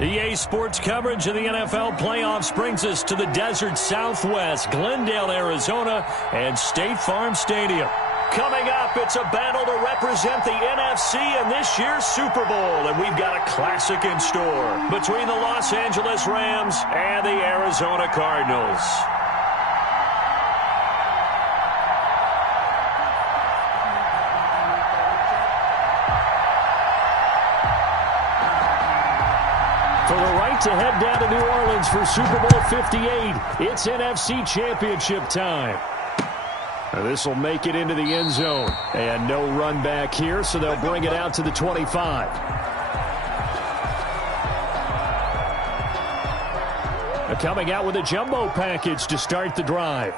EA Sports coverage of the NFL playoffs brings us to the desert Southwest, Glendale, Arizona, and State Farm Stadium. Coming up, it's a battle to represent the NFC in this year's Super Bowl, and we've got a classic in store between the Los Angeles Rams and the Arizona Cardinals. For the right to head down to New Orleans for Super Bowl 58, it's NFC Championship time. This will make it into the end zone. And no run back here, so they'll bring it out to the 25. Coming out with a jumbo package to start the drive.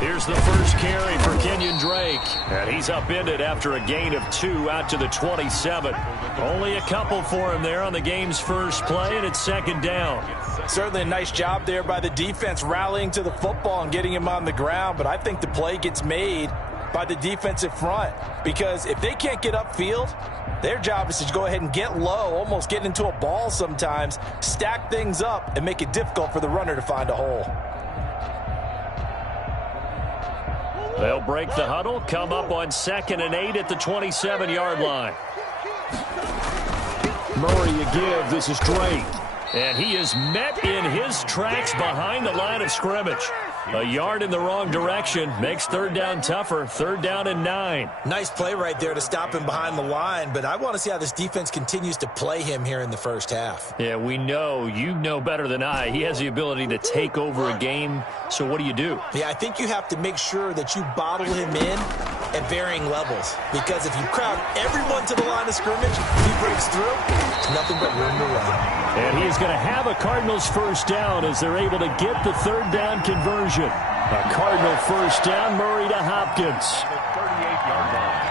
Here's the first carry for Kenyon Drake. And he's upended after a gain of 2 out to the 27. Only a couple for him there on the game's first play, and it's second down. Certainly a nice job there by the defense rallying to the football and getting him on the ground. But I think the play gets made by the defensive front, because if they can't get upfield, their job is to go ahead and get low, almost get into a ball sometimes, stack things up, and make it difficult for the runner to find a hole. They'll break the huddle, come up on 2nd and 8 at the 27-yard line. Murray again, this is Drake. And he is met in his tracks behind the line of scrimmage. A yard in the wrong direction makes third down tougher. 3rd down and 9. Nice play right there to stop him behind the line, but I want to see how this defense continues to play him here in the first half. Yeah, we know. You know better than I. He has the ability to take over a game, so what do you do? Yeah, I think you have to make sure that you bottle him in at varying levels, because if you crowd everyone to the line of scrimmage, he breaks through, there's nothing but room to run. And he is going to have a Cardinals first down as they're able to get the 3rd down conversion. A Cardinal first down, Murray to Hopkins. 38-yard line.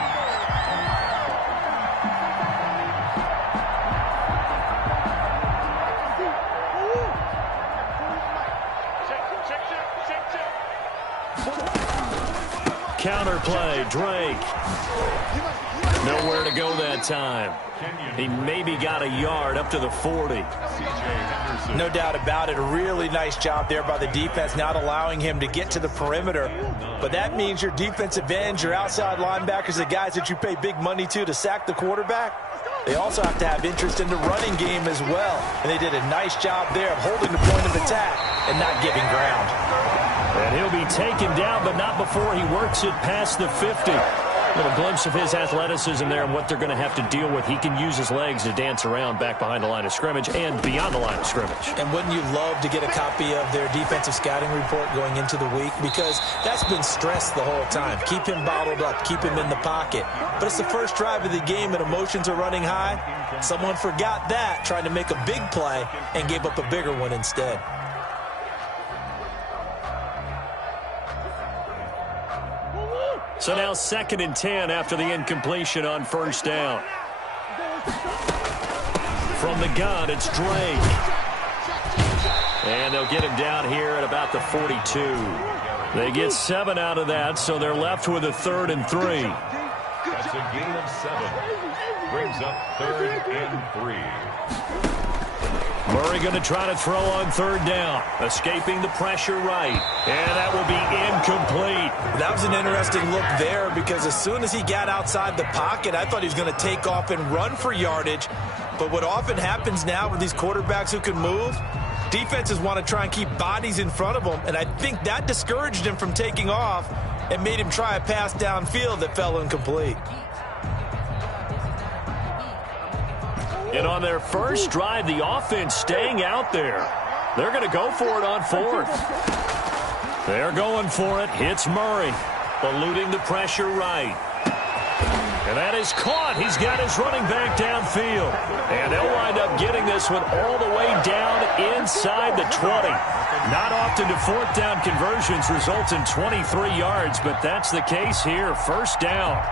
Counter play, Drake. Nowhere to go that time. He maybe got a yard up to the 40. No doubt about it. A really nice job there by the defense, not allowing him to get to the perimeter. But that means your defensive ends, your outside linebackers, the guys that you pay big money to sack the quarterback, they also have to have interest in the running game as well. And they did a nice job there of holding the point of attack and not giving ground. And he'll be taken down, but not before he works it past the 50. A little glimpse of his athleticism there and what they're going to have to deal with. He can use his legs to dance around back behind the line of scrimmage and beyond the line of scrimmage. And wouldn't you love to get a copy of their defensive scouting report going into the week? Because that's been stressed the whole time. Keep him bottled up. Keep him in the pocket. But it's the first drive of the game and emotions are running high. Someone forgot that, trying to make a big play, and gave up a bigger one instead. So now 2nd and 10 after the incompletion on first down. From the gun, it's Drake. And they'll get him down here at about the 42. They get 7 out of that, so they're left with a 3rd and 3. That's a gain of 7. Brings up 3rd and 3. Murray going to try to throw on 3rd down. Escaping the pressure right. And that will be incomplete. That was an interesting look there, because as soon as he got outside the pocket, I thought he was going to take off and run for yardage. But what often happens now with these quarterbacks who can move, defenses want to try and keep bodies in front of them. And I think that discouraged him from taking off and made him try a pass downfield that fell incomplete. And on their first drive, the offense staying out there. They're going to go for it on 4th. They're going for it. Hits Murray. Eluding the pressure right. And that is caught. He's got his running back downfield. And they'll wind up getting this one all the way down inside the 20. Not often do 4th down conversions result in 23 yards, but that's the case here. First down.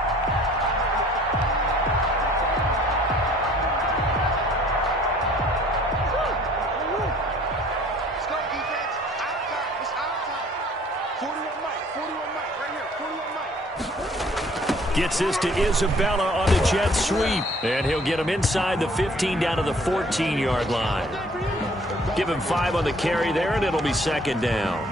Gets this to Isabella on the jet sweep. And he'll get him inside the 15 down to the 14-yard line. Give him 5 on the carry there, and it'll be second down.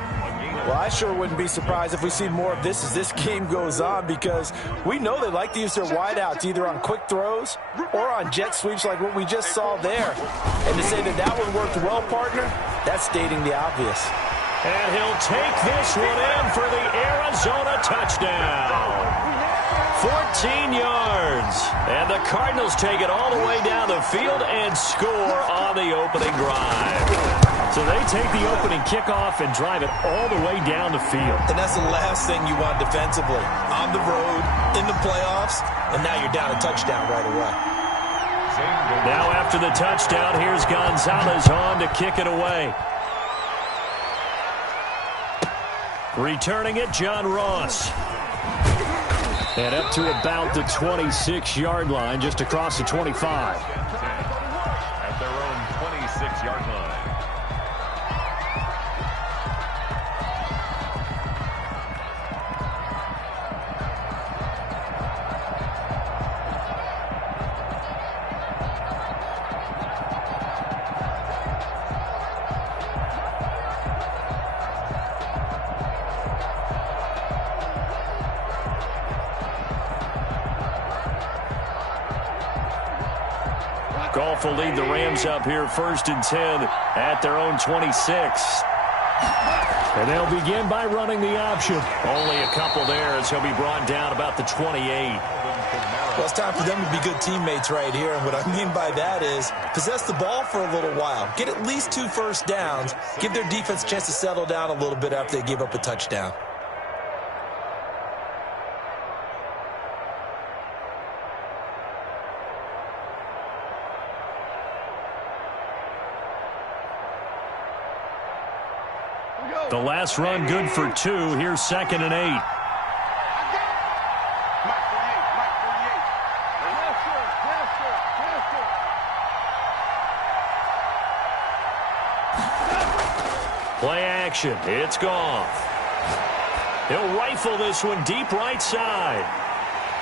Well, I sure wouldn't be surprised if we see more of this as this game goes on, because we know they like to use their wideouts either on quick throws or on jet sweeps like what we just saw there. And to say that that one worked well, partner, that's stating the obvious. And he'll take this one in for the Arizona touchdown. 14 yards. And the Cardinals take it all the way down the field and score on the opening drive. So they take the opening kickoff and drive it all the way down the field. And that's the last thing you want defensively. On the road, in the playoffs, and now you're down a touchdown right away. Now after the touchdown, here's Gonzalez on to kick it away. Returning it, John Ross. And up to about the 26-yard line, just across the 25. At their own 26-yard line. Goff will lead the Rams up here 1st and 10 at their own 26. And they'll begin by running the option. Only a couple there as he'll be brought down about the 28. Well, it's time for them to be good teammates right here. And what I mean by that is possess the ball for a little while. Get at least 2 first downs. Give their defense a chance to settle down a little bit after they give up a touchdown. The last run good for 2. Here's 2nd and 8. Play action. It's Goff. He'll rifle this one deep right side.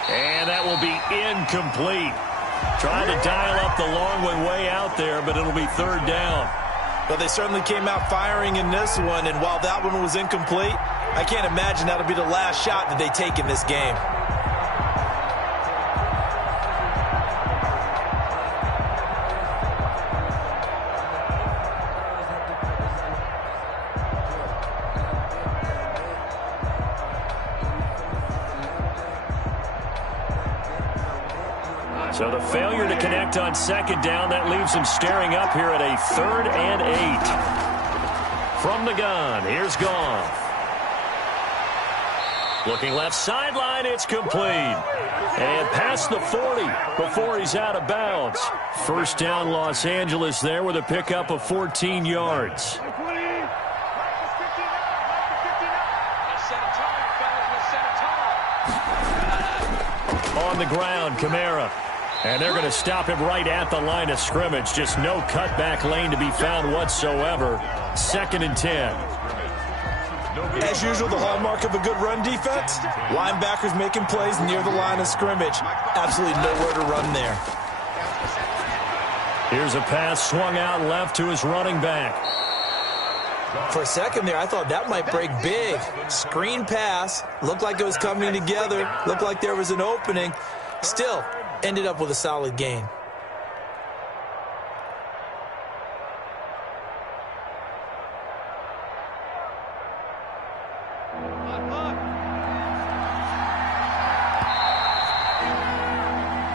And that will be incomplete. Trying to dial up the long one way out there, but it'll be 3rd down. Well, they certainly came out firing in this one, and while that one was incomplete, I can't imagine that'll be the last shot that they take in this game. So the failure to connect on 2nd down, that leaves them staring up here at a 3rd and 8. From the gun, here's Goff. Looking left sideline, it's complete. And past the 40 before he's out of bounds. 1st down, Los Angeles there with a pickup of 14 yards. On the ground, Kamara. And they're going to stop him right at the line of scrimmage. Just no cutback lane to be found whatsoever. 2nd and 10. As usual, the hallmark of a good run defense, linebackers making plays near the line of scrimmage. Absolutely nowhere to run there. Here's a pass swung out left to his running back. For a second there, I thought that might break big. Screen pass. Looked like it was coming together. Looked like there was an opening. Still, ended up with a solid gain.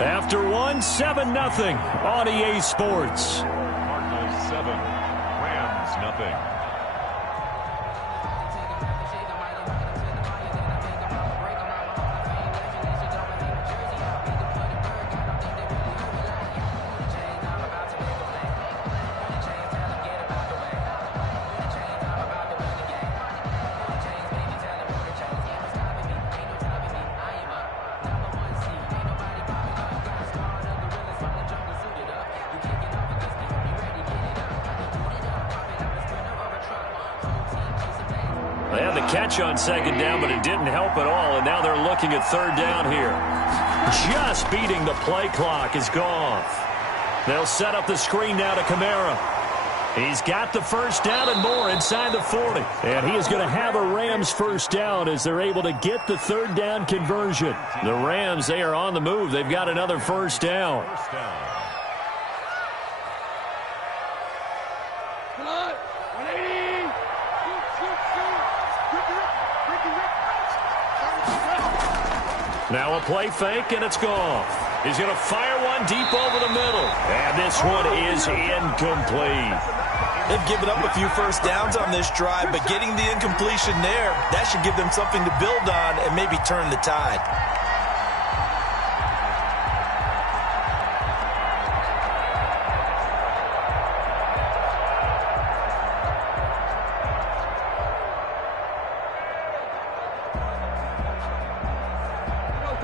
After one, 7-0 on EA Sports. Cardinals 7, Rams nothing. had the catch on second down, but it didn't help at all, and now they're looking at third down here. Just beating the play clock is Goff. They'll set up the screen now to Kamara. He's got the first down and more inside the 40. And he is going to have a Rams first down as they're able to get the third down conversion. The Rams, they are on the move. They've got another first down. Now a play fake, and it's Goff. He's going to fire one deep over the middle. And this one is incomplete. They've given up a few first downs on this drive, but getting the incompletion there, that should give them something to build on and maybe turn the tide.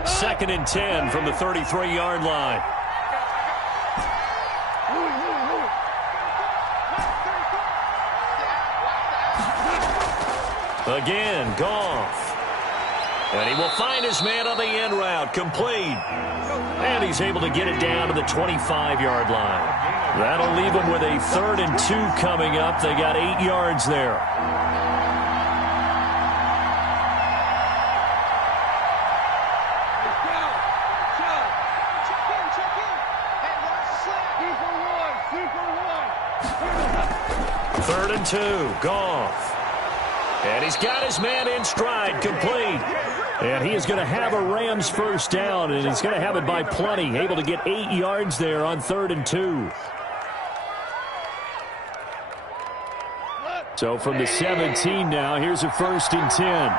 Second and 10 from the 33-yard line. Again, Goff. And he will find his man on the end route, complete. And he's able to get it down to the 25-yard line. That'll leave him with a 3rd and 2 coming up. They got 8 yards there. Third and 2, Goff. And he's got his man in stride, complete. And he is going to have a Rams first down, and he's going to have it by plenty, able to get 8 yards there on 3rd and 2. So from the 17 now, here's a 1st and 10.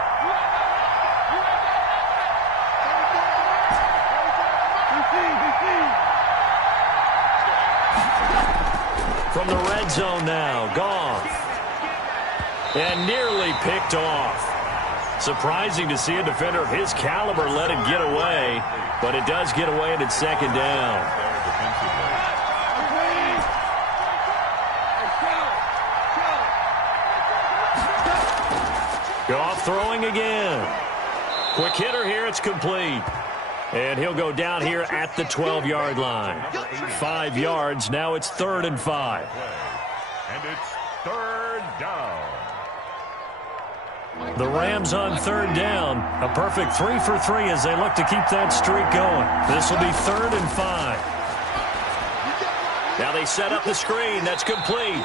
From the red zone now, Goff. And nearly picked off. Surprising to see a defender of his caliber let it get away, but it does get away and it's 2nd down. Goff throwing again. Quick hitter here, it's complete. And he'll go down here at the 12-yard line. 5 yards, now it's 3rd and 5. And it's 3rd down. The Rams on 3rd down. A perfect 3 for 3 as they look to keep that streak going. This will be 3rd and 5. Now they set up the screen. That's complete.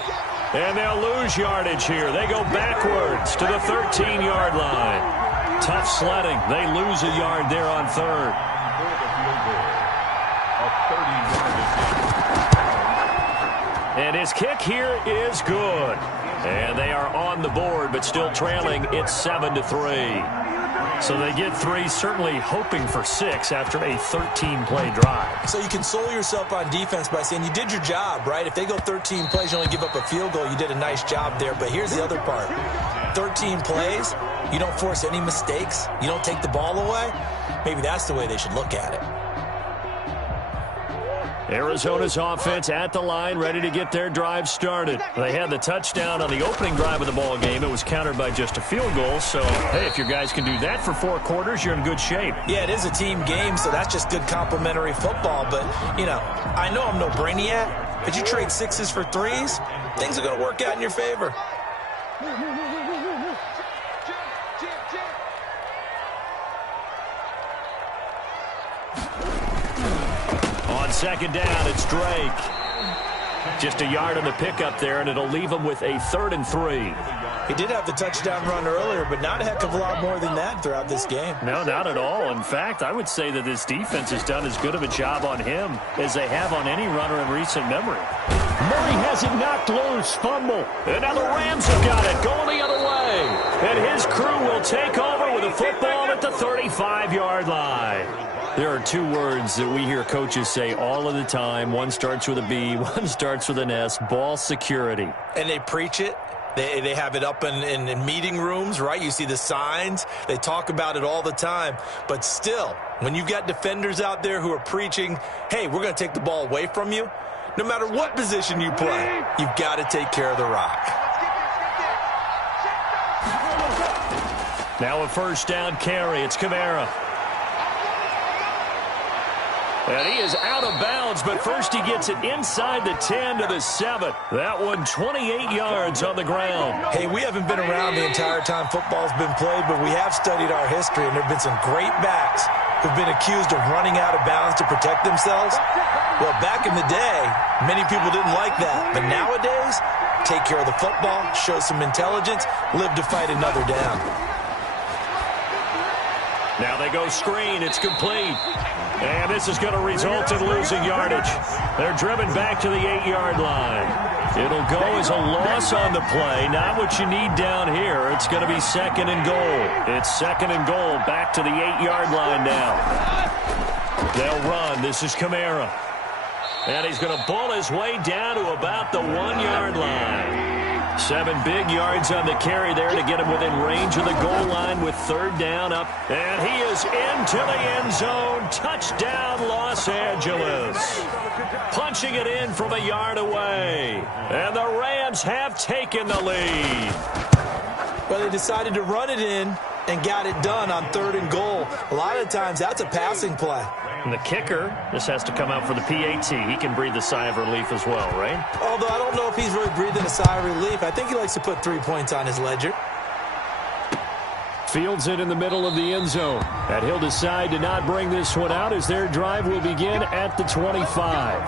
And they'll lose yardage here. They go backwards to the 13-yard line. Tough sledding. They lose a yard there on 3rd. And his kick here is good. And they are on the board, but still trailing. It's 7-3. So they get 3, certainly hoping for 6 after a 13-play drive. So you console yourself on defense by saying you did your job, right? If they go 13 plays, you only give up a field goal, you did a nice job there. But here's the other part. 13 plays, you don't force any mistakes, you don't take the ball away. Maybe that's the way they should look at it. Arizona's offense at the line, ready to get their drive started. They had the touchdown on the opening drive of the ball game. It was countered by just a field goal. So, hey, if your guys can do that for 4 quarters, you're in good shape. Yeah, it is a team game, so that's just good complimentary football. But, you know, I know I'm no brainiac, but you trade 6s for 3s, things are going to work out in your favor. On 2nd down, it's Drake. Just a yard on the pickup there, and it'll leave him with a 3rd and 3. He did have the touchdown run earlier, but not a heck of a lot more than that throughout this game. No, not at all. In fact, I would say that this defense has done as good of a job on him as they have on any runner in recent memory. Murray has it knocked loose, fumble. And now the Rams have got it, going the other way. And his crew will take over with a football at the 35-yard line. There are 2 words that we hear coaches say all of the time. One starts with a B, one starts with an S, ball security. And they preach it. They have it up in meeting rooms, right? You see the signs. They talk about it all the time. But still, when you've got defenders out there who are preaching, hey, we're going to take the ball away from you, no matter what position you play, you've got to take care of the rock. Now a first down carry. It's Kamara. And he is out of bounds, but first he gets it inside the 10 to the 7. That one 28 yards on the ground. Hey, we haven't been around the entire time football's been played, but we have studied our history, and there have been some great backs who've been accused of running out of bounds to protect themselves. Well, back in the day, many people didn't like that. But nowadays, take care of the football, show some intelligence, live to fight another down. Now they go screen. It's complete. And this is going to result in losing yardage. They're driven back to the 8-yard line. It'll go as a loss on the play. Not what you need down here. It's going to be second and goal. It's second and goal back to the 8-yard line now. They'll run. This is Kamara. And he's going to bull his way down to about the 1-yard line. 7 big yards on the carry there to get him within range of the goal line with third down up. And he is into the end zone. Touchdown, Los Angeles. Punching it in from a yard away. And the Rams have taken the lead. Well, they decided to run it in and got it done on third and goal. A lot of times that's a passing play. And the kicker, this has to come out for the PAT. He can breathe a sigh of relief as well, right? Although I don't know if he's really breathing a sigh of relief. I think he likes to put 3 points on his ledger. Fields it in the middle of the end zone. And he'll decide to not bring this one out as their drive will begin at the 25.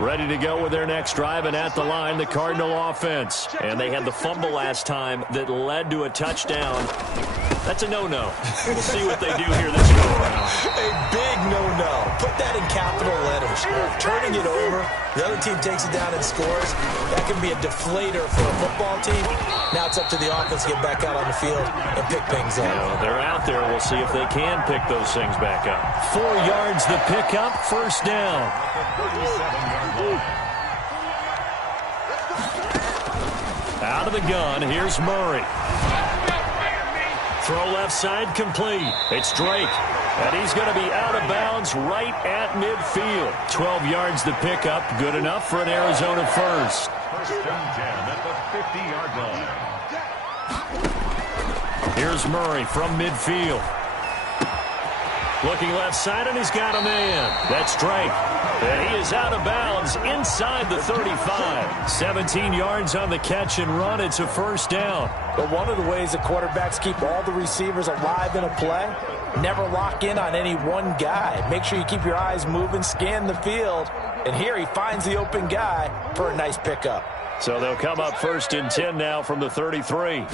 Ready to go with their next drive, and at the line, the Cardinal offense. And they had the fumble last time that led to a touchdown. That's a no-no. We'll see what they do here this go around. A big no-no. Put that in capital letters. Turning it over, the other team takes it down and scores. That can be a deflator for a football team. Now it's up to the offense to get back out on the field and pick things up. They're out there. We'll see if they can pick those things back up. 4 yards the pickup, first down. Out of the gun, here's Murray. Throw left side complete. It's Drake. And he's going to be out of bounds right at midfield. 12 yards the pickup. Good enough for an Arizona first. First and 10 at the 50-yard line. Here's Murray from midfield. Looking left side, and he's got a man. That's Drake. And he is out of bounds inside the 35. 17 yards on the catch and run. It's a first down. But one of the ways the quarterbacks keep all the receivers alive in a play, never lock in on any one guy. Make sure you keep your eyes moving, scan the field. And here he finds the open guy for a nice pickup. So they'll come up first and 10 now from the 33.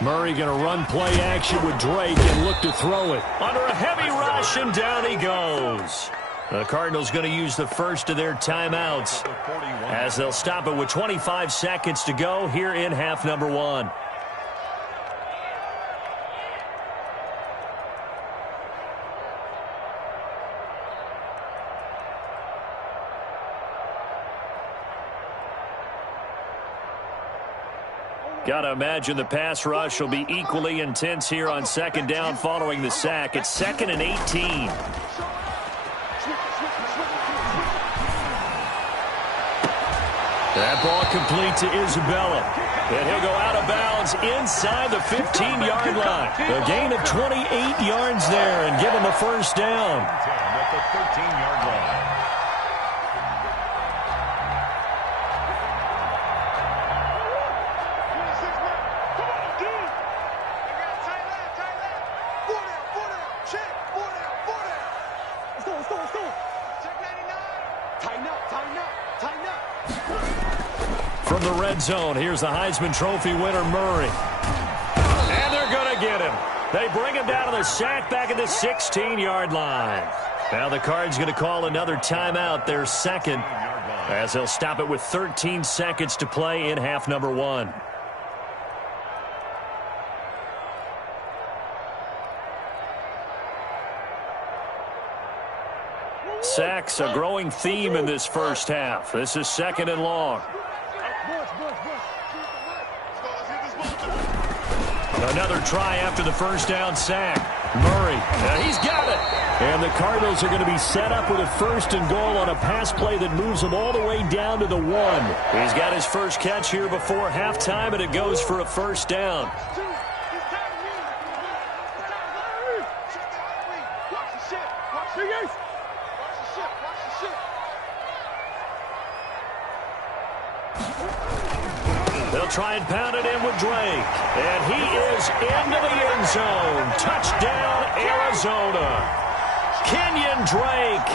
Murray going to run play action with Drake and look to throw it. Under a heavy rush, and down he goes. The Cardinals going to use the first of their timeouts as they'll stop it with 25 seconds to go here in half number 1. Got to imagine the pass rush will be equally intense here on second down following the sack. It's 2nd and 18. That ball complete to Isabella. And he'll go out of bounds inside the 15-yard line. A gain of 28 yards there and give him a first down. 10 at the 13-yard line. From the red zone, here's the Heisman Trophy winner, Murray. And they're going to get him. They bring him down to the sack back at the 16-yard line. Now the Cards going to call another timeout, their second, as they'll stop it with 13 seconds to play in half number 1. Sacks, a growing theme in this first half. This is 2nd and long. Another try after the first down sack. Murray, he's got it. And the Cardinals are going to be set up with a 1st and goal on a pass play that moves them all the way down to the 1. He's got his first catch here before halftime, and it goes for a 1st down. They'll try and pound it in with Drake. And he is into the end zone. Touchdown, Arizona. Kenyon Drake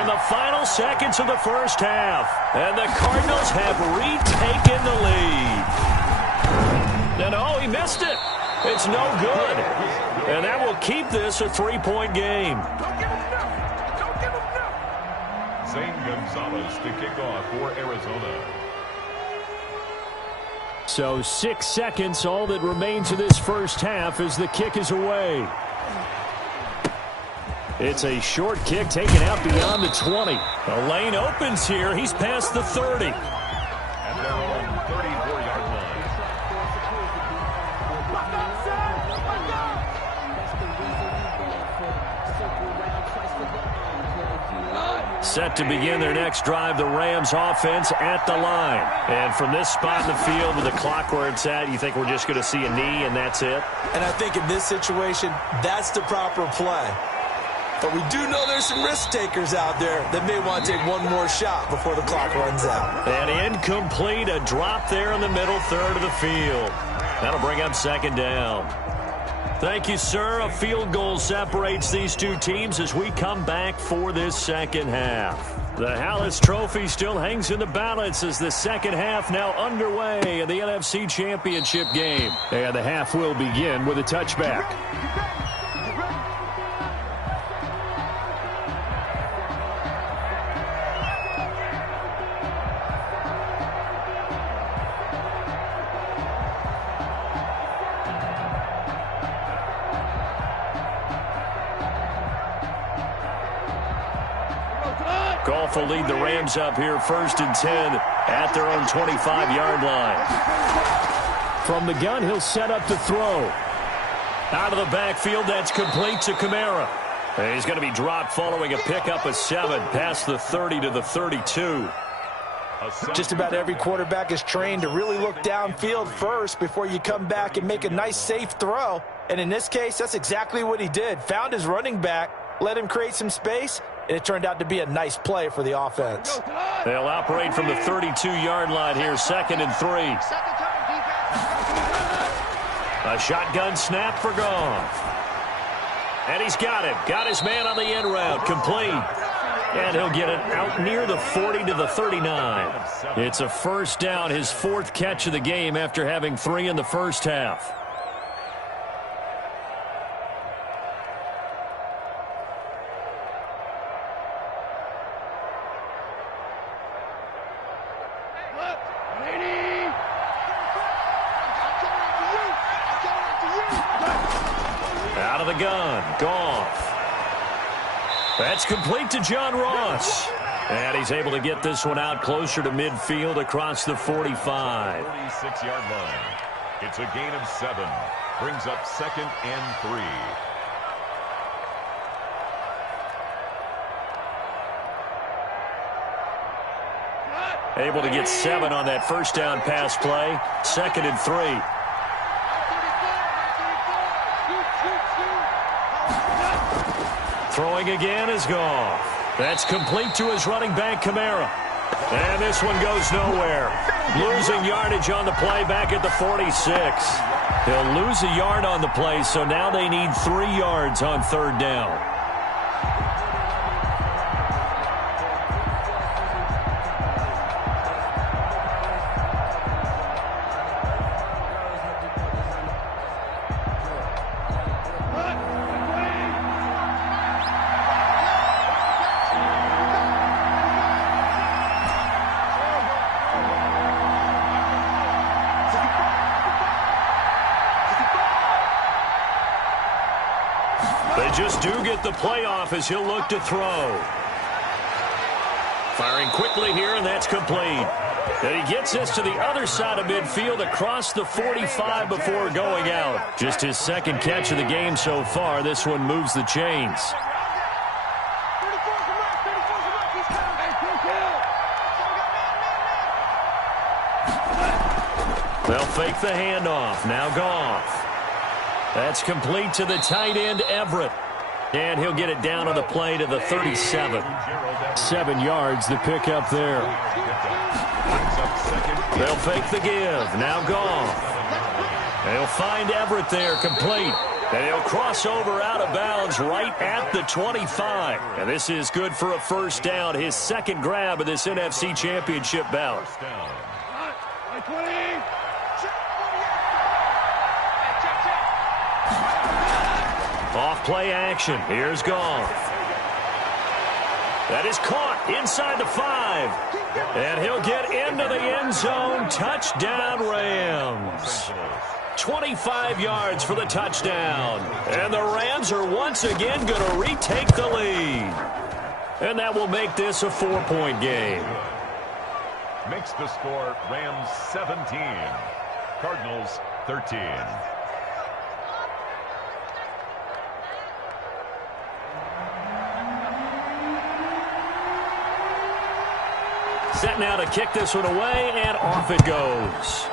in the final seconds of the first half. And the Cardinals have retaken the lead. And oh, he missed it. It's no good. And that will keep this a 3-point game. Zane Gonzalez to kick off for Arizona. So 6 seconds, all that remains of this first half as the kick is away. It's a short kick taken out beyond the 20. The lane opens here. He's past the 30. And they're on 34-yard line. Set to begin their next drive, the Rams offense at the line. And from this spot in the field with the clock where it's at, you think we're just going to see a knee and that's it? And I think in this situation, that's the proper play. But we do know there's some risk takers out there that may want to take one more shot before the clock runs out. And incomplete, a drop there in the middle third of the field. That'll bring up 2nd down. Thank you, sir. A field goal separates these two teams as we come back for this second half. The Hallis Trophy still hangs in the balance as the second half now underway in the NFC Championship game. And the half will begin with a touchback. Goff will lead the Rams up here 1st and 10 at their own 25-yard line. From the gun, he'll set up to throw. Out of the backfield, that's complete to Kamara. And he's going to be dropped following a pickup of 7 past the 30 to the 32. Just about every quarterback is trained to really look downfield first before you come back and make a nice, safe throw. And in this case, that's exactly what he did. Found his running back, let him create some space, and it turned out to be a nice play for the offense. They'll operate from the 32-yard line here, 2nd and 3. A shotgun snap for Goff. And he's got it. Got his man on the end route. Complete. And he'll get it out near the 40 to the 39. It's a 1st down, his 4th catch of the game after having 3 in the first half. Out of the gun, Goff. That's complete to John Ross. And he's able to get this one out closer to midfield across the 45. 46-yard line. It's a gain of 7. Brings up 2nd and 3. Able to get 7 on that 1st down pass play. 2nd and 3. Throwing again is Goff. That's complete to his running back, Kamara. And this one goes nowhere. Losing yardage on the play back at the 46. He'll lose a yard on the play, so now they need 3 yards on 3rd down. They just do get the playoff as he'll look to throw. Firing quickly here, and that's complete. And he gets this to the other side of midfield across the 45 before going out. Just his second catch of the game so far. This one moves the chains. They'll fake the handoff. Now Goff. That's complete to the tight end, Everett. And he'll get it down on the play to the 37. 7 yards to pick up there. They'll fake the give. Now Goff. They'll find Everett there, complete. And he'll cross over out of bounds right at the 25. And this is good for a first down. His second grab of this NFC Championship bout. Off play action. Here's Goff. That is caught inside the 5. And he'll get into the end zone. Touchdown, Rams. 25 yards for the touchdown. And the Rams are once again going to retake the lead. And that will make this a 4-point game. Makes the score Rams 17, Cardinals 13. Set now to kick this one away, and off it goes.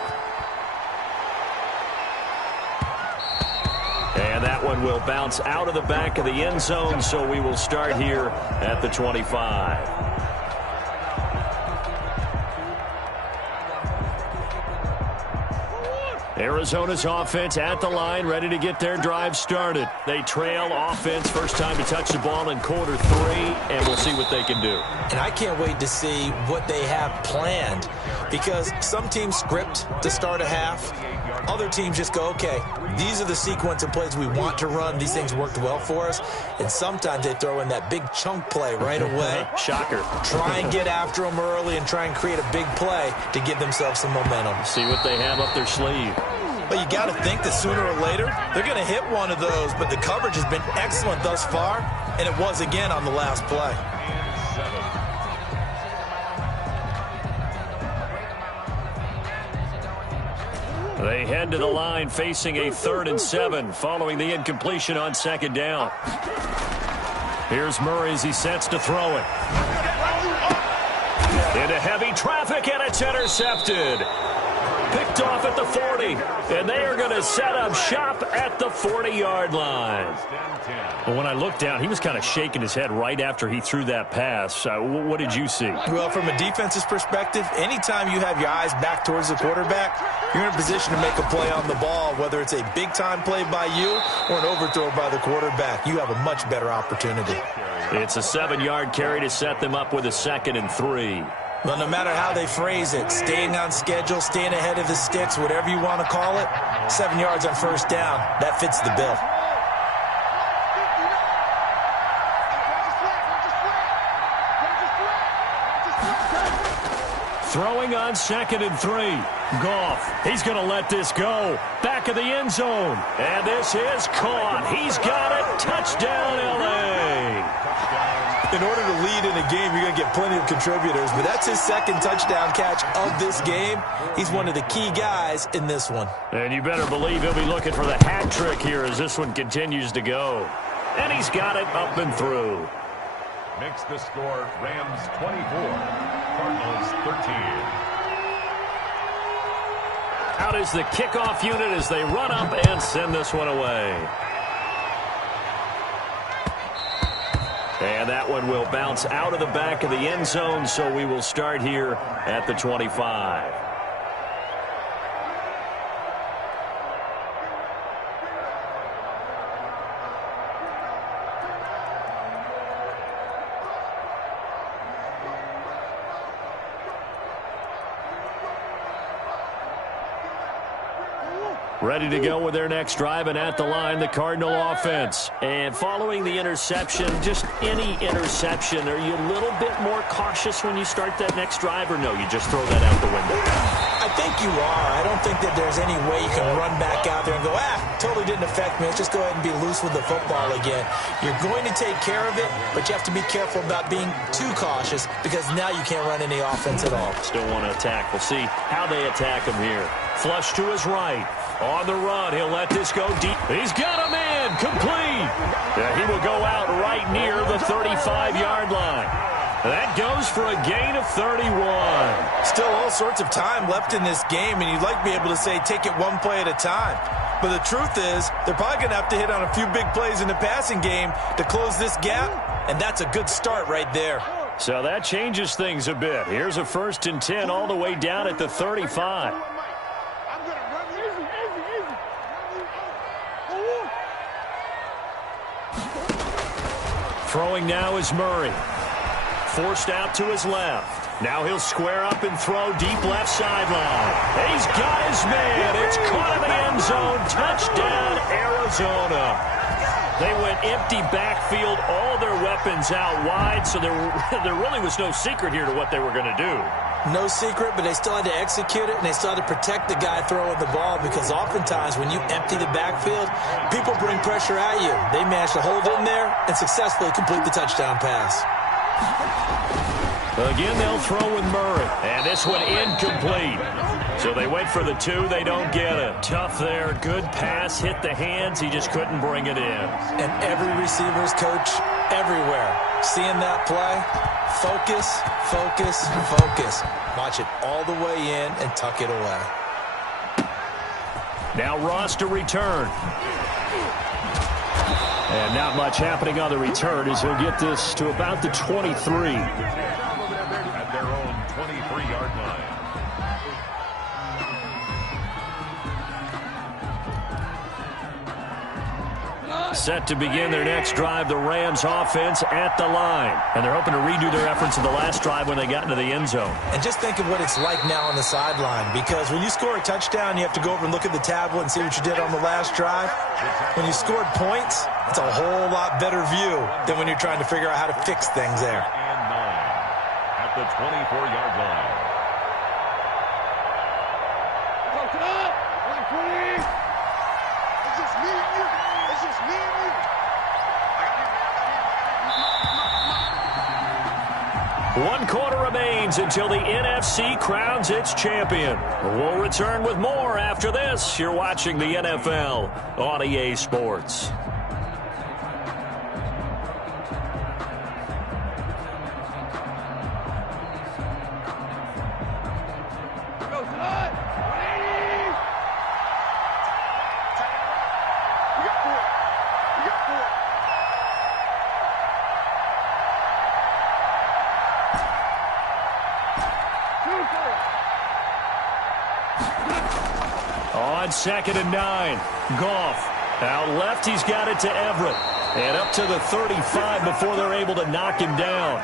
And that one will bounce out of the back of the end zone, so we will start here at the 25. Arizona's offense at the line, ready to get their drive started. They trail offense, first time to touch the ball in quarter 3, and we'll see what they can do. And I can't wait to see what they have planned, because some teams script to start a half. Other teams just go, okay, these are the sequence of plays we want to run. These things worked well for us. And sometimes they throw in that big chunk play right away. Shocker. Try and get after them early and try and create a big play to give themselves some momentum. See what they have up their sleeve. But you got to think that sooner or later, they're going to hit one of those. But the coverage has been excellent thus far, and it was again on the last play. They head to the line facing a 3rd and 7 following the incompletion on second down. Here's Murray as he sets to throw it. Into heavy traffic, and it's intercepted. Picked off at the 40, and they are going to set up shop at the 40-yard line. Well, when I looked down, he was kind of shaking his head right after he threw that pass. What did you see? Well, from a defense's perspective, anytime you have your eyes back towards the quarterback, you're in a position to make a play on the ball, whether it's a big-time play by you or an overthrow by the quarterback. You have a much better opportunity. It's a 7-yard carry to set them up with a 2nd and 3. Well, no matter how they phrase it, staying on schedule, staying ahead of the sticks, whatever you want to call it, 7 yards on first down, that fits the bill. Throwing on 2nd and 3. Goff, he's going to let this go. Back of the end zone. And this is caught. He's got it. Touchdown, L.A. In order to lead in a game, you're going to get plenty of contributors, but that's his second touchdown catch of this game. He's one of the key guys in this one. And you better believe he'll be looking for the hat trick here as this one continues to go. And he's got it up and through. Makes the score Rams 24, Cardinals 13. Out is the kickoff unit as they run up and send this one away. And that one will bounce out of the back of the end zone, so we will start here at the 25. Ready to go with their next drive, and at the line, the Cardinal offense. And following the interception, just any interception, are you a little bit more cautious when you start that next drive, or no, you just throw that out the window? I think you are. I don't think think that there's any way you can run back out there and go, totally didn't affect me. Let's just go ahead and be loose with the football again. You're going to take care of it, but you have to be careful about being too cautious because now you can't run any offense at all. Still want to attack. We'll see how they attack him here. Flush to his right. On the run, he'll let this go deep. He's got him in. Complete. He will go out right near the 35-yard line. That goes for a gain of 31. Still all sorts of time left in this game, and you'd like to be able to say take it one play at a time. But the truth is, they're probably going to have to hit on a few big plays in the passing game to close this gap, and that's a good start right there. So that changes things a bit. Here's a 1st and 10 all the way down at the 35. Throwing now is Murray. Forced out to his left. Now he'll square up and throw deep left sideline. He's got his man. It's caught in the end zone. Touchdown, Arizona. They went empty backfield, all their weapons out wide, so there really was no secret here to what they were going to do. No secret, but they still had to execute it, and they still had to protect the guy throwing the ball because oftentimes when you empty the backfield, people bring pressure at you. They managed to hold in there and successfully complete the touchdown pass. Again, they'll throw with Murray, and this one incomplete. So they went for the 2. They don't get it. Tough there. Good pass. Hit the hands. He just couldn't bring it in. And every receiver's coach everywhere seeing that play. Focus, focus, focus. Watch it all the way in and tuck it away. Now Ross to return. And not much happening on the return as he'll get this to about the 23. At their own 23-yard line. Set to begin their next drive, the Rams offense at the line. And they're hoping to redo their efforts in the last drive when they got into the end zone. And just think of what it's like now on the sideline, because when you score a touchdown, you have to go over and look at the tablet and see what you did on the last drive. When you scored points, it's a whole lot better view than when you're trying to figure out how to fix things there. And 9 at the 24-yard line. One quarter remains until the NFC crowns its champion. We'll return with more after this. You're watching the NFL on EA Sports. On 2nd and 9, Goff out left. He's got it to Everett. And up to the 35 before they're able to knock him down.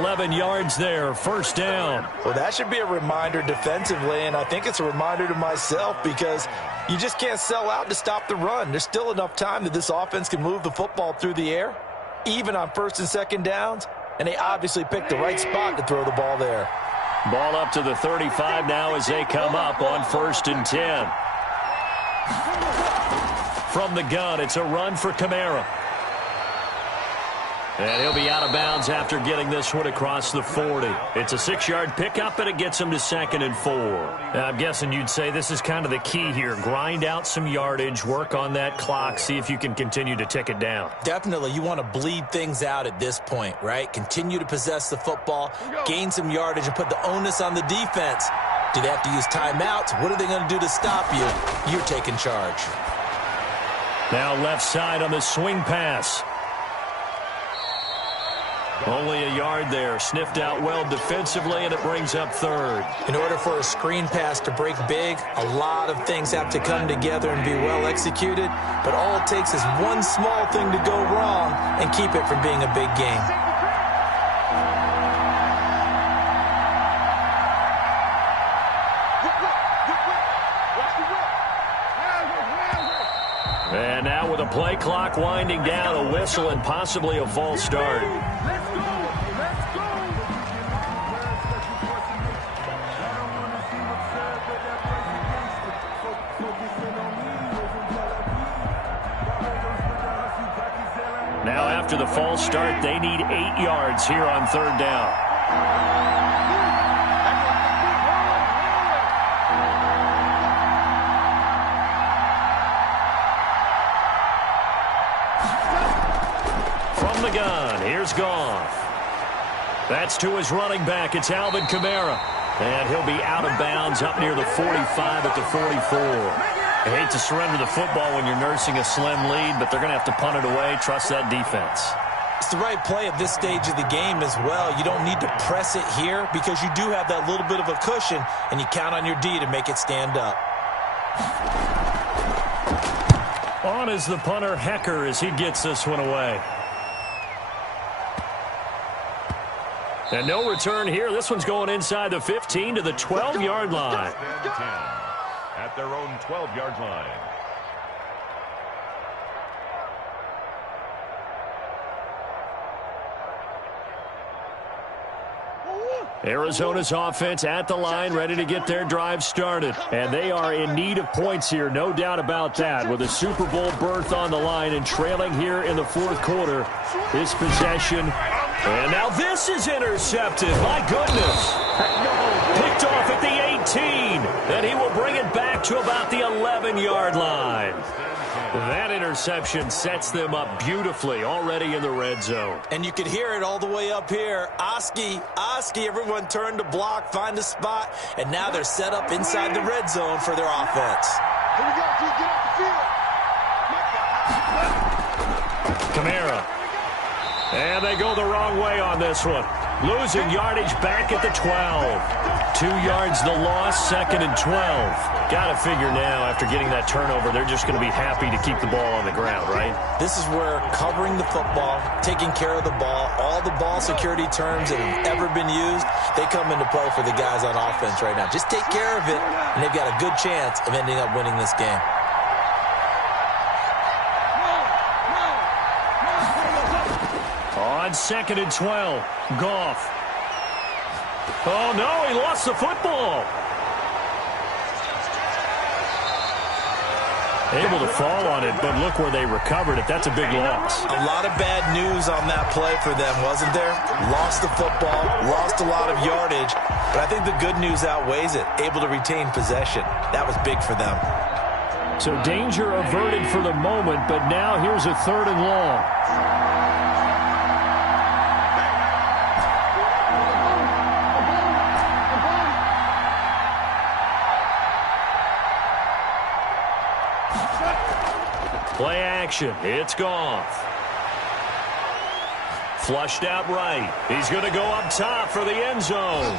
11 yards there, 1st down. Well, that should be a reminder defensively, and I think it's a reminder to myself because you just can't sell out to stop the run. There's still enough time that this offense can move the football through the air, even on 1st and 2nd downs, and they obviously picked the right spot to throw the ball there. Ball up to the 35 now as they come up on 1st and 10. From the gun, it's a run for Kamara. And he'll be out of bounds after getting this one across the 40. It's a 6-yard pickup, and it gets him to 2nd and 4. I'm guessing you'd say this is kind of the key here. Grind out some yardage, work on that clock, see if you can continue to tick it down. Definitely, you want to bleed things out at this point, right? Continue to possess the football, gain some yardage, and put the onus on the defense. Do they have to use timeouts? What are they going to do to stop you? You're taking charge. Now left side on the swing pass. Only a yard there. Sniffed out well defensively, and it brings up 3rd. In order for a screen pass to break big, a lot of things have to come together and be well executed. But all it takes is one small thing to go wrong and keep it from being a big game. And now with a play clock winding down, a whistle and possibly a false start. Now after the false start, they need 8 yards here on third down. From the gun, here's Goff. That's to his running back. It's Alvin Kamara. And he'll be out of bounds up near the 45 at the 44. I hate to surrender the football when you're nursing a slim lead, but they're going to have to punt it away. Trust that defense. It's the right play at this stage of the game as well. You don't need to press it here because you do have that little bit of a cushion, and you count on your D to make it stand up. On is the punter, Hecker, as he gets this one away. And no return here. This one's going inside the 15 to the 12-yard line. At their own 12-yard line. Arizona's offense at the line, ready to get their drive started. And they are in need of points here, no doubt about that. With a Super Bowl berth on the line and trailing here in the fourth quarter, this possession. And now this is intercepted. My goodness. Picked off at the 18. And he will bring it back to about the 11-yard line. That interception sets them up beautifully already in the red zone. And you could hear it all the way up here. Oski, everyone turned to block, find a spot, and now they're set up inside the red zone for their offense. Here we go, dude, get off the field. Kamara. And they go the wrong way on this one. Losing yardage back at the 12. 2 yards the loss, 2nd and 12. Got to figure now, after getting that turnover, they're just going to be happy to keep the ball on the ground, right? This is where covering the football, taking care of the ball, all the ball security terms that have ever been used, they come into play for the guys on offense right now. Just take care of it, and they've got a good chance of ending up winning this game. On 2nd and 12, Goff. Oh, no, he lost the football. Able to fall on it, but look where they recovered it. That's a big loss. A lot of bad news on that play for them, wasn't there? Lost the football, lost a lot of yardage, but I think the good news outweighs it. Able to retain possession. That was big for them. So danger averted for the moment, but now here's a 3rd and long. Play action. It's Goff. Flushed out right. He's going to go up top for the end zone.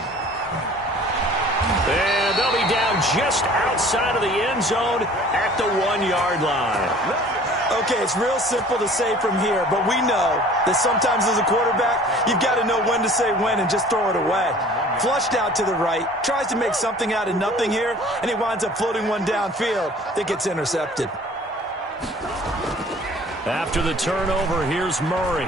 And they'll be down just outside of the end zone at the 1-yard line. Okay, it's real simple to say from here, but we know that sometimes as a quarterback, you've got to know when to say when and just throw it away. Flushed out to the right, tries to make something out of nothing here, and he winds up floating one downfield that gets intercepted. After the turnover, here's Murray.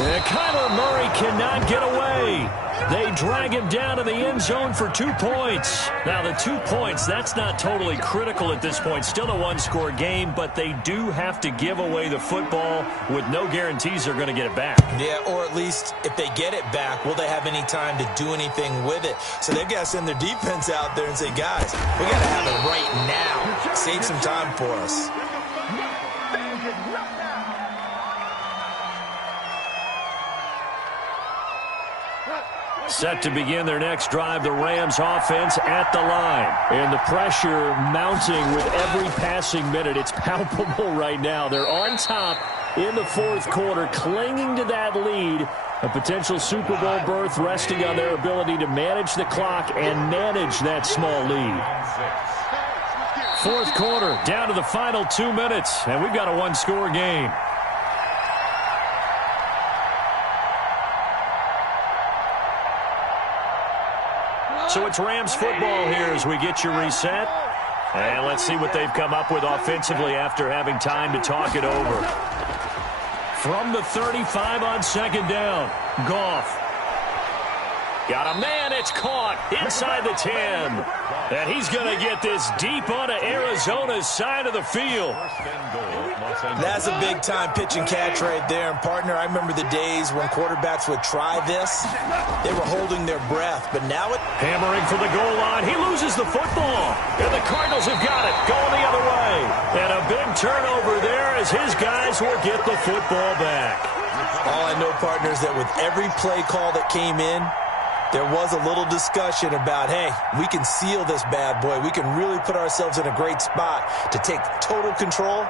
And Kyler Murray cannot get away. They drag him down to the end zone for 2 points. Now, the 2 points, that's not totally critical at this point. Still a one-score game, but they do have to give away the football with no guarantees they're going to get it back. Yeah, or at least if they get it back, will they have any time to do anything with it? So they've got to send their defense out there and say, guys, we got to have it right now. Save some time for us. Set to begin their next drive, the Rams offense at the line. And the pressure mounting with every passing minute. It's palpable right now. They're on top in the fourth quarter, clinging to that lead. A potential Super Bowl berth resting on their ability to manage the clock and manage that small lead. Fourth quarter, down to the final 2 minutes, and we've got a one-score game. So it's Rams football here as we get you reset. And let's see what they've come up with offensively after having time to talk it over. From the 35 on 2nd down, Goff. Got a man, it's caught inside the 10. And he's going to get this deep onto Arizona's side of the field. That's a big-time pitch and catch right there. And, partner, I remember the days when quarterbacks would try this. They were holding their breath, but now it... Hammering for the goal line. He loses the football. And the Cardinals have got it, going the other way. And a big turnover there as his guys will get the football back. All I know, partner, is that with every play call that came in, there was a little discussion about, hey, we can seal this bad boy. We can really put ourselves in a great spot to take total control,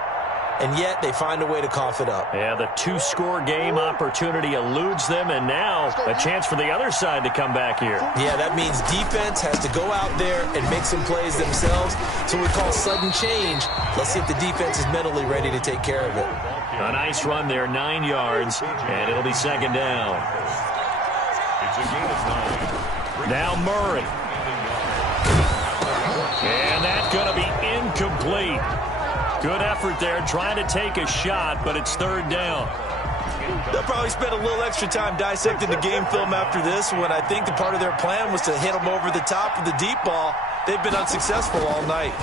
and yet they find a way to cough it up. Yeah, the two-score game opportunity eludes them, and now a chance for the other side to come back here. Yeah, that means defense has to go out there and make some plays themselves. So we call sudden change. Let's see if the defense is mentally ready to take care of it. A nice run there, 9 yards, and it'll be second down. Now Murray. And that's going to be incomplete. Good effort there, trying to take a shot, but it's third down. They'll probably spend a little extra time dissecting the game film after this one. I think the part of their plan was to hit them over the top of the deep ball. They've been unsuccessful all night.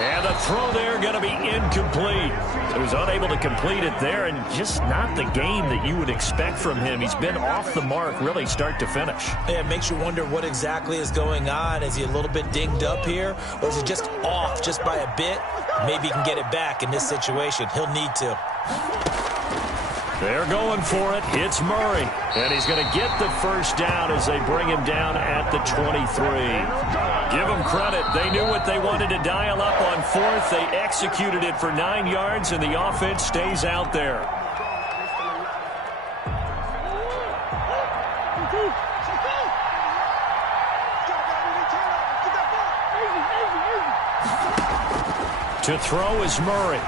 And the throw there going to be incomplete. He was unable to complete it there, and just not the game that you would expect from him. He's been off the mark really start to finish. Yeah, it makes you wonder what exactly is going on. Is he a little bit dinged up here, or is he just off just by a bit? Maybe he can get it back in this situation. He'll need to. They're going for it. It's Murray. And he's going to get the first down as they bring him down at the 23. Give them credit. They knew what they wanted to dial up on fourth. They executed it for 9 yards, and the offense stays out there. To throw is Murray.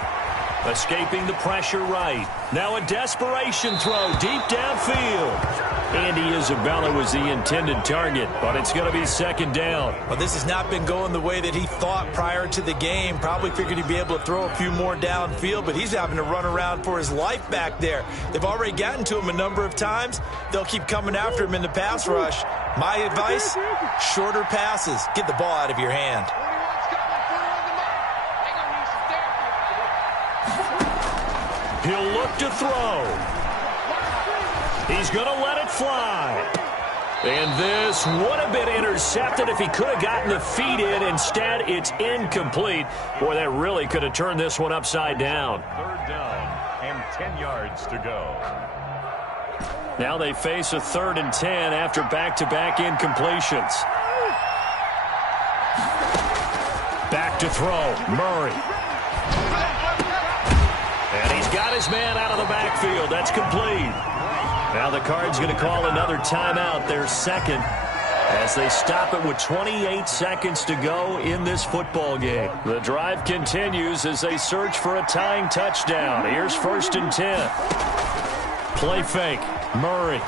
Escaping the pressure right. Now a desperation throw deep downfield. Andy Isabella was the intended target, but it's going to be second down. Well, this has not been going the way that he thought prior to the game. Probably figured he'd be able to throw a few more downfield, but he's having to run around for his life back there. They've already gotten to him a number of times. They'll keep coming after him in the pass rush. My advice, shorter passes. Get the ball out of your hand. He'll look to throw. He's going to let it fly. And this would have been intercepted if he could have gotten the feet in. Instead, it's incomplete. Boy, that really could have turned this one upside down. Third down and 10 yards to go. Now they face a 3rd and 10 after back-to-back incompletions. Back to throw, Murray. And he's got his man out of the backfield. That's complete. Now the Cards going to call another timeout, their second, as they stop it with 28 seconds to go in this football game. The drive continues as they search for a tying touchdown. Here's 1st and 10. Play fake. Murray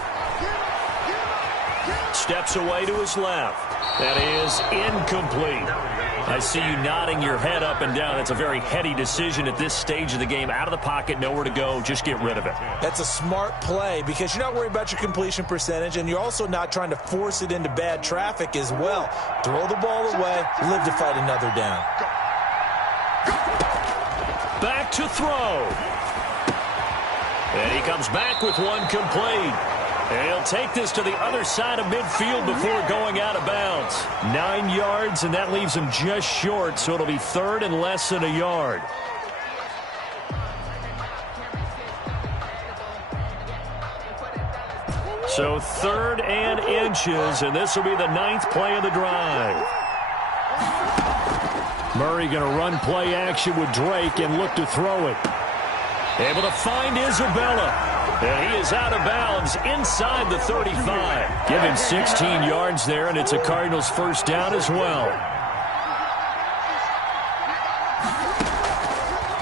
steps away to his left. That is incomplete. I see you nodding your head up and down. That's a very heady decision at this stage of the game. Out of the pocket, nowhere to go. Just get rid of it. That's a smart play because you're not worried about your completion percentage, and you're also not trying to force it into bad traffic as well. Throw the ball away, live to fight another down. Back to throw. And he comes back with one complete. And he'll take this to the other side of midfield before going out of bounds. 9 yards, and that leaves him just short, so it'll be 3rd and less than a yard. So 3rd and inches, and this will be the 9th play of the drive. Murray going to run play action with Drake and look to throw it. Able to find Isabella. And he is out of bounds inside the 35. Give him 16 yards there, and it's a Cardinals first down as well.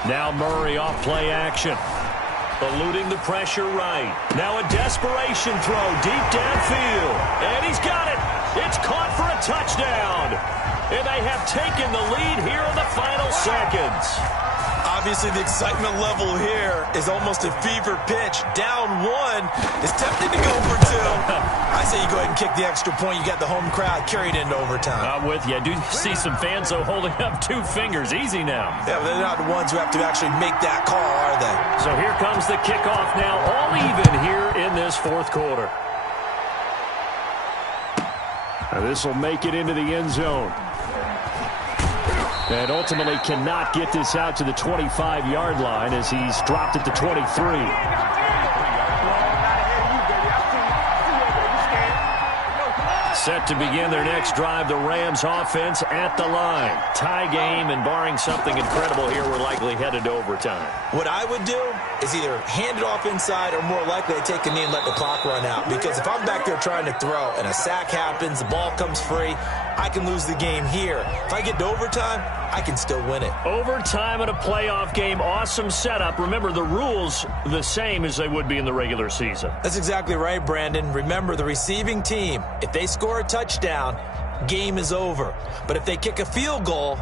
Now Murray off play action. Eluding the pressure right. Now a desperation throw deep downfield. And he's got it. It's caught for a touchdown. And they have taken the lead here in the final seconds. Obviously, the excitement level here is almost a fever pitch. Down one is tempted to go for two. I say you go ahead and kick the extra point. You got the home crowd carried into overtime. I'm with you. I do see some fans, though, holding up 2 fingers. Easy now. Yeah, but they're not the ones who have to actually make that call, are they? So here comes the kickoff now, all even here in this fourth quarter. This will make it into the end zone. And ultimately cannot get this out to the 25-yard line as he's dropped it to 23. Set to begin their next drive, the Rams offense at the line. Tie game, and barring something incredible here, we're likely headed to overtime. What I would do is either hand it off inside or more likely I take a knee and let the clock run out. Because if I'm back there trying to throw and a sack happens, the ball comes free, I can lose the game here. If I get to overtime, I can still win it. Overtime in a playoff game, awesome setup. Remember, the rules the same as they would be in the regular season. That's exactly right, Brandon. Remember, the receiving team, if they score a touchdown, game is over. But if they kick a field goal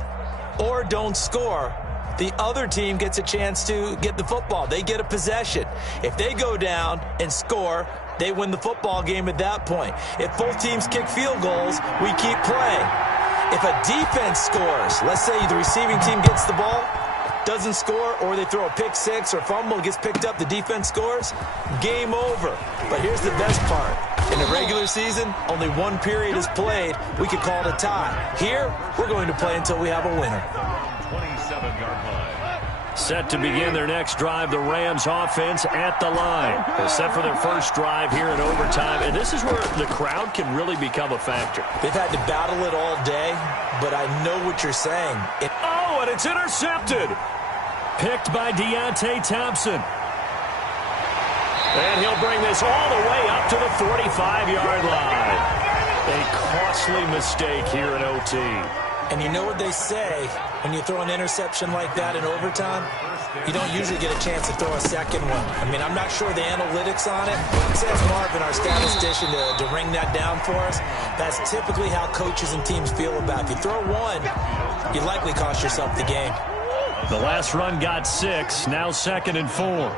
or don't score, the other team gets a chance to get the football. They get a possession. If they go down and score, they win the football game at that point. If both teams kick field goals, we keep playing. If a defense scores, let's say the receiving team gets the ball, doesn't score, or they throw a pick six or fumble, gets picked up, the defense scores, game over. But here's the best part. In the regular season, only one period is played. We could call it a tie. Here, we're going to play until we have a winner. 27-yard line. Set to begin their next drive, the Rams offense at the line. They're set for their first drive here in overtime, and this is where the crowd can really become a factor. They've had to battle it all day, but I know what you're saying. Oh, and it's intercepted. Picked by Deontay Thompson. And he'll bring this all the way up to the 45-yard line. A costly mistake here in OT. And you know what they say, when you throw an interception like that in overtime, you don't usually get a chance to throw a second one. I mean, I'm not sure the analytics on it. Says Marvin, our statistician, to ring that down for us. That's typically how coaches and teams feel about it. If you throw one, you likely cost yourself the game. The last run got 6, now 2nd and 4.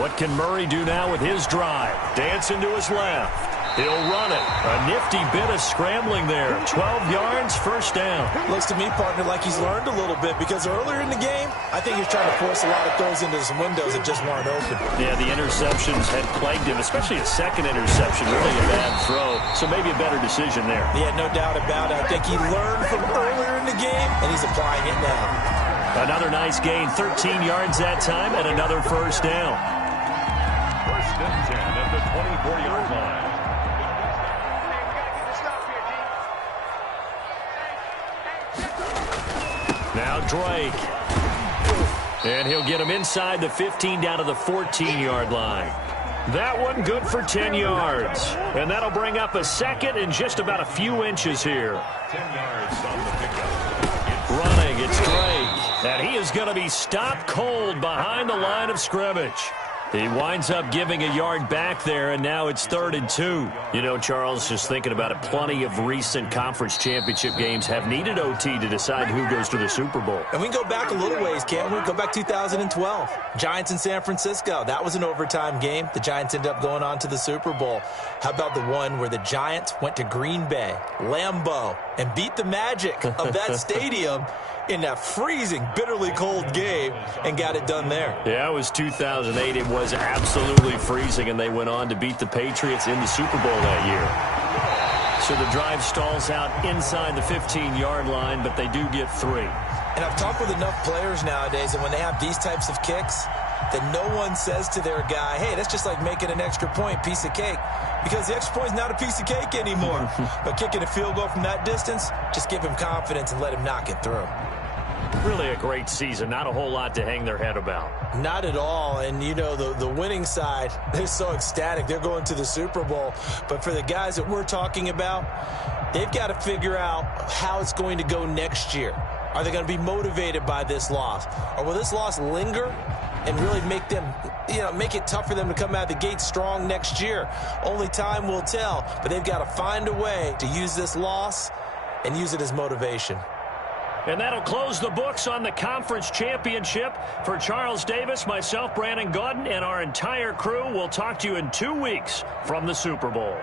What can Murray do now with his drive? Dancing to his left. He'll run it. A nifty bit of scrambling there. 12 yards, first down. Looks to me, partner, like he's learned a little bit, because earlier in the game, I think he was trying to force a lot of throws into some windows that just weren't open. Yeah, the interceptions had plagued him, especially a second interception, really a bad throw. So maybe a better decision there. Yeah, no doubt about it. I think he learned from earlier in the game, and he's applying it now. Another nice gain, 13 yards that time, and another first down. First and 10 at the 24-yard line. Now Drake. And he'll get him inside the 15 down to the 14-yard line. That one good for 10 yards. And that'll bring up a second in just about a few inches here. 10 yards on the pickup. Running, it's Drake. And he is going to be stopped cold behind the line of scrimmage. He winds up giving a yard back there, and now it's 3rd and 2. You know, Charles, just thinking about it, plenty of recent conference championship games have needed OT to decide who goes to the Super Bowl. And we can go back a little ways, can't we? Go back 2012. Giants in San Francisco. That was an overtime game. The Giants ended up going on to the Super Bowl. How about the one where the Giants went to Green Bay, Lambeau, and beat the magic of that stadium in that freezing, bitterly cold game and got it done there? Yeah, it was 2008. It was absolutely freezing, and they went on to beat the Patriots in the Super Bowl that year. So the drive stalls out inside the 15-yard line, but they do get 3. And I've talked with enough players nowadays that when they have these types of kicks, that no one says to their guy, hey, that's just like making an extra point, piece of cake. Because the extra point is not a piece of cake anymore. But kicking a field goal from that distance, just give him confidence and let him knock it through. Really a great season. Not a whole lot to hang their head about. Not at all. And, you know, the winning side, they're so ecstatic. They're going to the Super Bowl. But for the guys that we're talking about, they've got to figure out how it's going to go next year. Are they going to be motivated by this loss? Or will this loss linger and really make them, make it tough for them to come out of the gate strong next year? Only time will tell. But they've got to find a way to use this loss and use it as motivation. And that'll close the books on the conference championship. For Charles Davis, myself, Brandon Gaudin, and our entire crew, we'll talk to you in 2 weeks from the Super Bowl.